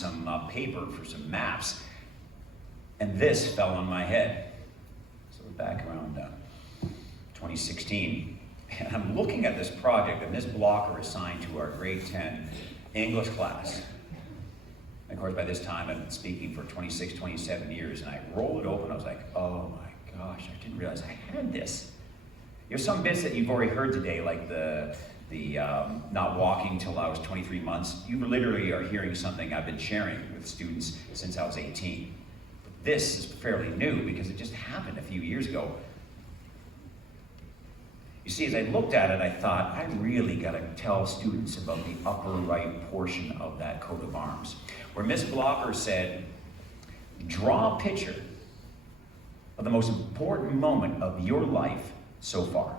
some paper for some maps, and this fell on my head. So back around 2016, and I'm looking at this project, and this blocker assigned to our grade 10 English class. And of course, by this time, I've been speaking for 26, 27 years, and I rolled it open, I was like, oh my gosh, I didn't realize I had this. There's some bits that you've already heard today, like the not walking till I was 23 months. You literally are hearing something I've been sharing with students since I was 18. But this is fairly new because it just happened a few years ago. You see, as I looked at it, I thought, I really got to tell students about the upper right portion of that coat of arms, where Miss Blocker said, draw a picture of the most important moment of your life so far.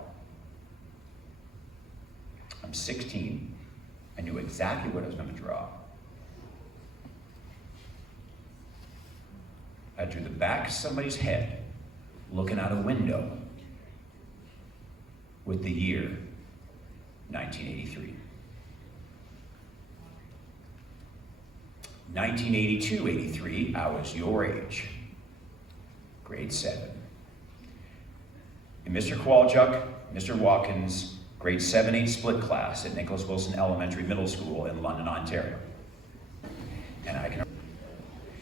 I'm 16. I knew exactly what I was going to draw. I drew the back of somebody's head looking out a window with the year 1983. 1982-83, I was your age, grade 7. In Mr. Kowalchuk, Mr. Watkins' grade 7-8 split class at Nicholas Wilson Elementary Middle School in London, Ontario. And in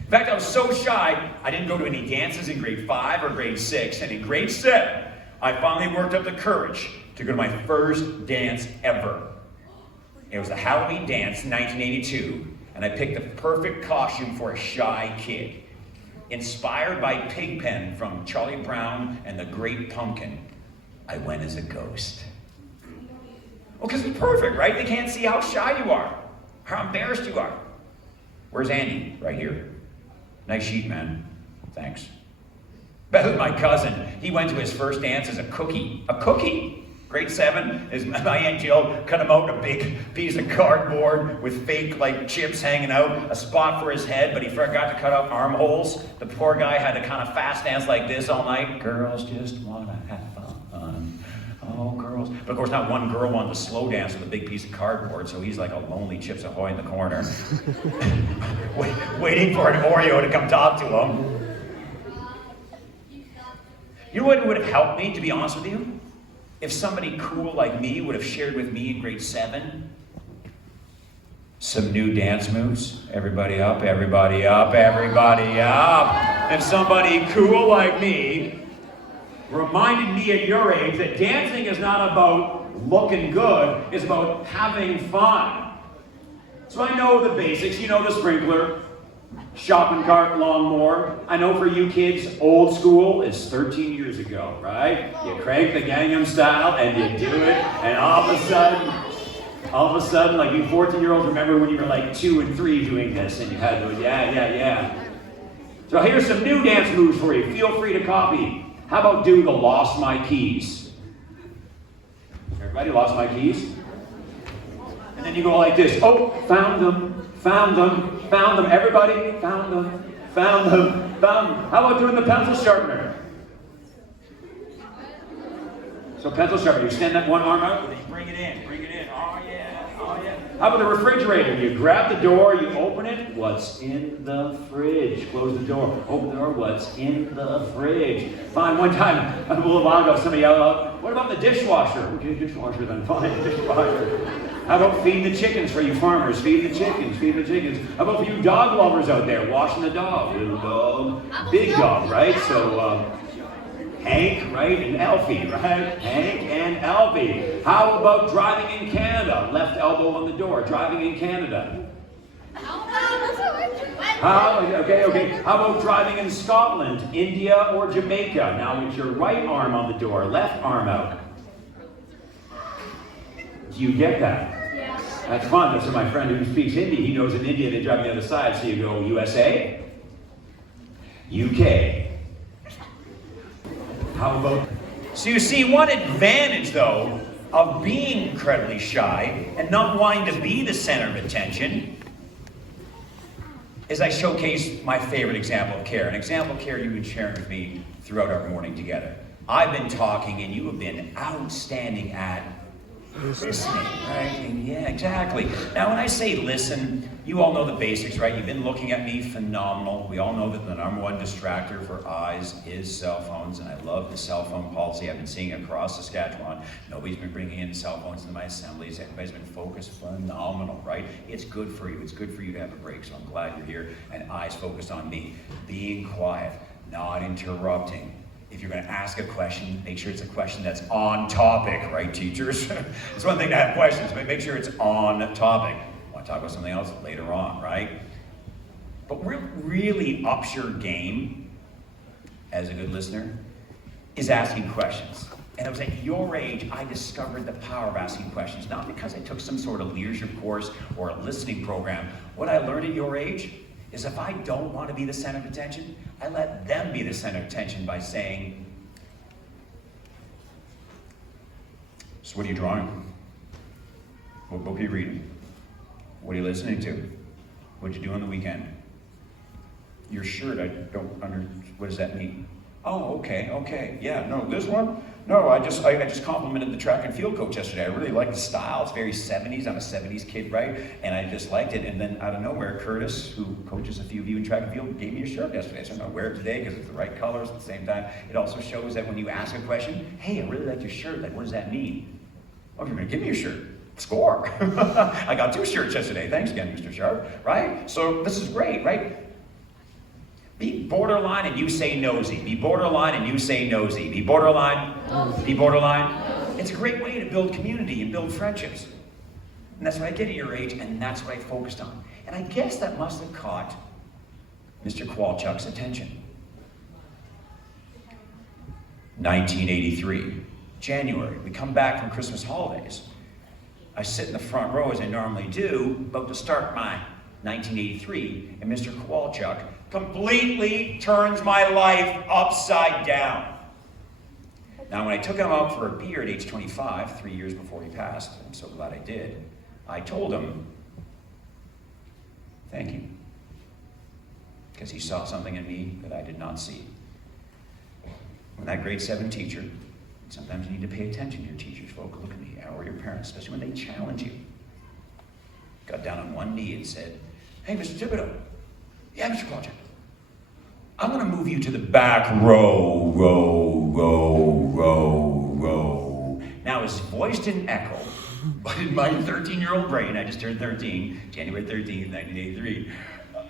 fact, I was so shy, I didn't go to any dances in grade 5 or grade 6, and in grade 7, I finally worked up the courage to go to my first dance ever. It was a Halloween dance in 1982, and I picked the perfect costume for a shy kid. Inspired by Pigpen from Charlie Brown and the Great Pumpkin, I went as a ghost. Well, because it's perfect, right? They can't see how shy you are, how embarrassed you are. Where's Andy? Right here. Nice sheet, man. Thanks. Beth, my cousin, he went to his first dance as a cookie. A cookie! Grade 7, my Aunt Jill cut him out a big piece of cardboard with fake chips hanging out, a spot for his head, but he forgot to cut out armholes. The poor guy had to kind of fast dance like this all night. Girls just want to have fun. Oh, girls. But of course, not one girl wanted to slow dance with a big piece of cardboard, so he's like a lonely Chips Ahoy in the corner, waiting for an Oreo to come talk to him. You know what would have helped me, to be honest with you? If somebody cool like me would have shared with me in grade 7 some new dance moves. Everybody up, everybody up, everybody up. If somebody cool like me reminded me at your age that dancing is not about looking good, it's about having fun. So I know the basics, you know the sprinkler, shopping cart, lawnmower. I know for you kids, old school is 13 years ago, right? You crank the Gangnam Style and you do it, and all of a sudden, like you 14-year-olds remember when you were 2 and 3 doing this, and you had to go, yeah. So here's some new dance moves for you. Feel free to copy. How about do the Lost My Keys? Everybody lost my keys? And then you go like this. Oh, found them, found them, found them. Everybody, found them, found them, found them. How about doing the pencil sharpener? So pencil sharpener, you extend that one arm out, and then you bring it in. Oh yeah, oh yeah. How about the refrigerator? You grab the door, you open it. What's in the fridge? Close the door, open the door. What's in the fridge? Fine. One time, a little while ago, somebody yelled out, what about the dishwasher? Okay, dishwasher then, fine, dishwasher. How about feed the chickens for you farmers? Feed the chickens, feed the chickens. How about for you dog lovers out there, washing the dog? Little dog, big dog, right? So, Hank, right, and Alfie, right? Hank and Alfie. How about driving in Canada? Left elbow on the door, driving in Canada. Okay. How about driving in Scotland, India, or Jamaica? Now with your right arm on the door, left arm out. Do you get that? Yes. That's fun. So my friend who speaks Hindi, he knows in India they drive the other side. So you go USA, UK. How about... So you see, one advantage, though, of being incredibly shy and not wanting to be the center of attention is I showcase my favorite example of care, an example of care you've been sharing with me throughout our morning together. I've been talking and you have been outstanding at Listening, right? Yeah, exactly. Now, when I say listen, you all know the basics, right? You've been looking at me, phenomenal. We all know that the number one distractor for eyes is cell phones, and I love the cell phone policy. I've been seeing it across Saskatchewan. Nobody's been bringing in cell phones to my assemblies. Everybody's been focused, phenomenal, right? It's good for you. It's good for you to have a break, so I'm glad you're here, and eyes focused on me. Being quiet, not interrupting. If you're going to ask a question, make sure it's a question that's on topic, right, teachers? It's one thing to have questions, but make sure it's on topic. Want to talk about something else later on, right? But what really ups your game as a good listener is asking questions. And it was at your age I discovered the power of asking questions, not because I took some sort of leadership course or a listening program. What I learned at your age is if I don't want to be the center of attention, I let them be the center of attention by saying, so what are you drawing? What book are you reading? What are you listening to? What did you do on the weekend? Your shirt, I don't what does that mean? Oh, okay, yeah, no, this one? No, I just complimented the track and field coach yesterday. I really like the style. It's very 70s. I'm a 70s kid, right? And I just liked it. And then out of nowhere, Curtis, who coaches a few of you in track and field, gave me a shirt yesterday. So I'm going to wear it today because it's the right colors at the same time. It also shows that when you ask a question, hey, I really like your shirt. Like, what does that mean? Oh, you're going to give me a shirt. Score. I got 2 shirts yesterday. Thanks again, Mr. Sharp, right? So this is great, right? Be borderline and you say nosy. Be borderline and you say nosy. Be borderline. Nosy. Be borderline. Nosy. It's a great way to build community and build friendships. And that's what I did at your age, and that's what I focused on. And I guess that must have caught Mr. Kowalczuk's attention. 1983, January. We come back from Christmas holidays. I sit in the front row as I normally do, about to start my 1983, and Mr. Kowalczuk completely turns my life upside down. Now, when I took him out for a beer at age 25, 3 years before he passed, I'm so glad I did, I told him, thank you. Because he saw something in me that I did not see. When that grade 7 teacher, sometimes you need to pay attention to your teachers, folks, look at me, or your parents, especially when they challenge you. Got down on one knee and said, hey, Mr. Thibodeau, yeah, Mr. Kowalczuk, I'm going to move you to the back row. Now, his voice didn't echo, but in my 13-year-old brain, I just turned 13, January 13th, 1983,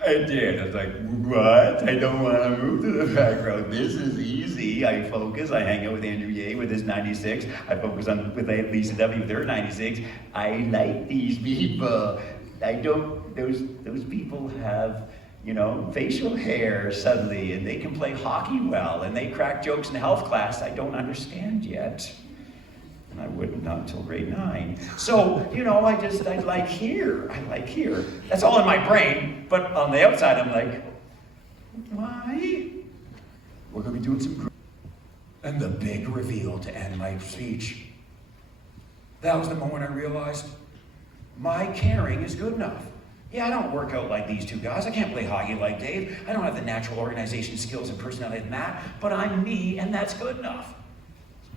I did. I was like, what? I don't want to move to the back row. This is easy. I focus. I hang out with Andrew Ye with his 96. I focus on with Lisa W with her 96. I like these people. I don't, those people have, you know, facial hair suddenly, and they can play hockey well, and they crack jokes in health class I don't understand yet. And I wouldn't not until grade 9. So, you know, I like here. I like here. That's all in my brain, but on the outside I'm like, why? We're going to be doing some. And the big reveal to end my speech. That was the moment I realized my caring is good enough. Yeah, I don't work out like these 2 guys. I can't play hockey like Dave. I don't have the natural organization skills and personality of Matt, but I'm me, and that's good enough.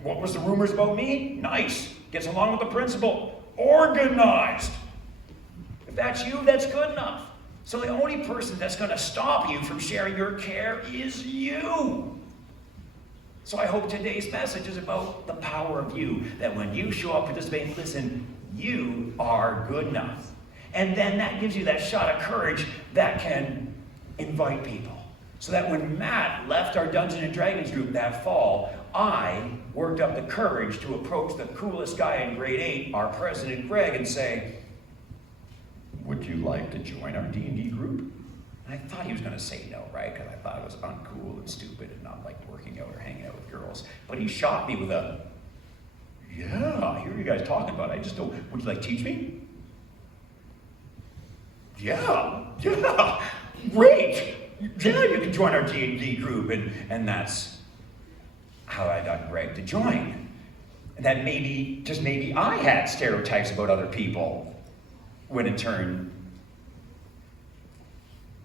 What was the rumors about me? Nice. Gets along with the principal. Organized. If that's you, that's good enough. So the only person that's going to stop you from sharing your care is you. So I hope today's message is about the power of you, that when you show up, participate, listen, you are good enough. And then that gives you that shot of courage that can invite people. So that when Matt left our Dungeons and Dragons group that fall, I worked up the courage to approach the coolest guy in grade 8, our president Greg, and say, would you like to join our D&D group? And I thought he was going to say no, right? Because I thought it was uncool and stupid and not like working out or hanging out with girls. But he shot me with a, yeah, I hear you guys talking about it. I just don't, would you like to teach me? Yeah, great. Yeah, you can join our D&D group. And that's how I got Greg to join. And that maybe, just maybe I had stereotypes about other people, when in turn,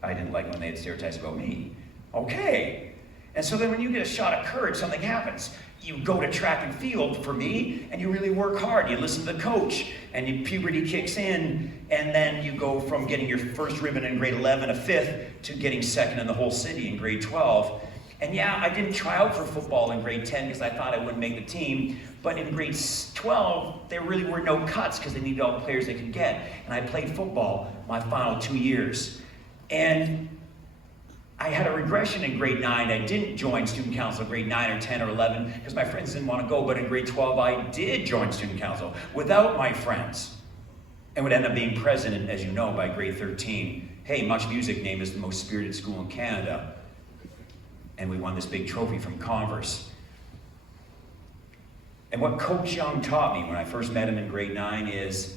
I didn't like when they had stereotypes about me. Okay. And so then when you get a shot of courage, something happens. you go to track and field for me, and you really work hard. You listen to the coach, and puberty kicks in, and then you go from getting your first ribbon in grade 11, a fifth, to getting second in the whole city in grade 12. And yeah, I didn't try out for football in grade 10 because I thought I wouldn't make the team. But in grade 12, there really were no cuts because they needed all the players they could get. And I played football my final 2 years. And I had a regression in grade 9. I didn't join student council in grade 9 or 10 or 11 because my friends didn't want to go. But in grade 12, I did join student council without my friends and would end up being president, as you know, by grade 13. Hey, Much Music named us the most spirited school in Canada. And we won this big trophy from Converse. And what Coach Young taught me when I first met him in grade 9 is,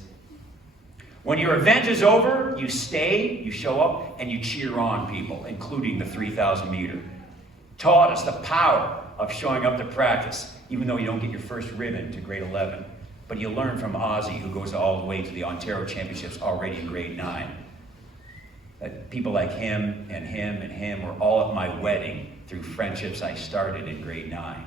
when your event is over, you stay, you show up, and you cheer on people, including the 3,000 meter. Taught us the power of showing up to practice, even though you don't get your first ribbon to grade 11. But you learn from Ozzy, who goes all the way to the Ontario Championships already in grade 9. That people like him and him and him were all at my wedding through friendships I started in grade 9.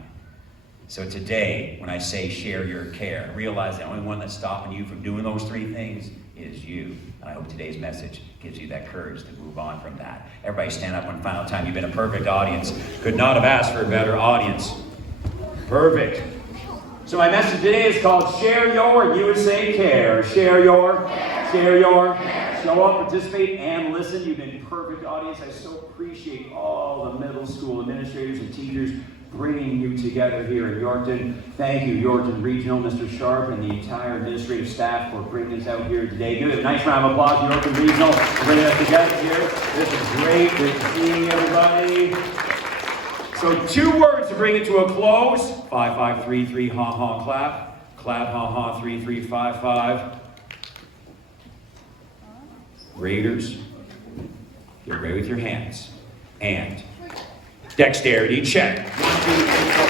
So today, when I say share your care, realize the only one that's stopping you from doing those three things is you. And I hope today's message gives you that courage to move on from that. Everybody stand up one final time. You've been a perfect audience. Could not have asked for a better audience. Perfect. So my message today is called Share Your USA Care. Share your, share your, show up, participate, and listen. You've been a perfect audience. I so appreciate all the middle school administrators and teachers bringing you together here in Yorkton. Thank you, Yorkton Regional, Mr. Sharp, and the entire administrative staff for bringing us out here today. Give it a nice round of applause to Yorkton Regional for bringing us together here. This is great. Good seeing everybody. So 2 words to bring it to a close. 5-5-3-3, ha-ha, clap. Clap, ha-ha, 3-3-5-5. Raiders, get ready with your hands. And dexterity check. 1, 2, 3, 4.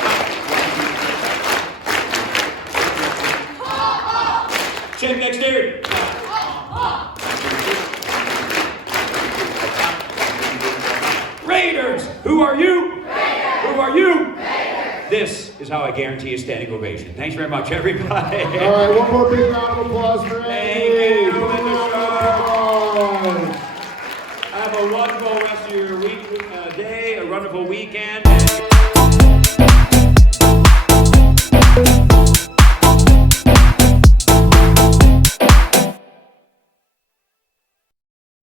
Check dexterity. Raiders, who are you? Raiders. Who are you? Raiders. This is how I guarantee a standing ovation. Thanks very much, everybody. All right, one more big round of applause for Andy. Thank you. Have a wonderful rest of your day, a wonderful weekend.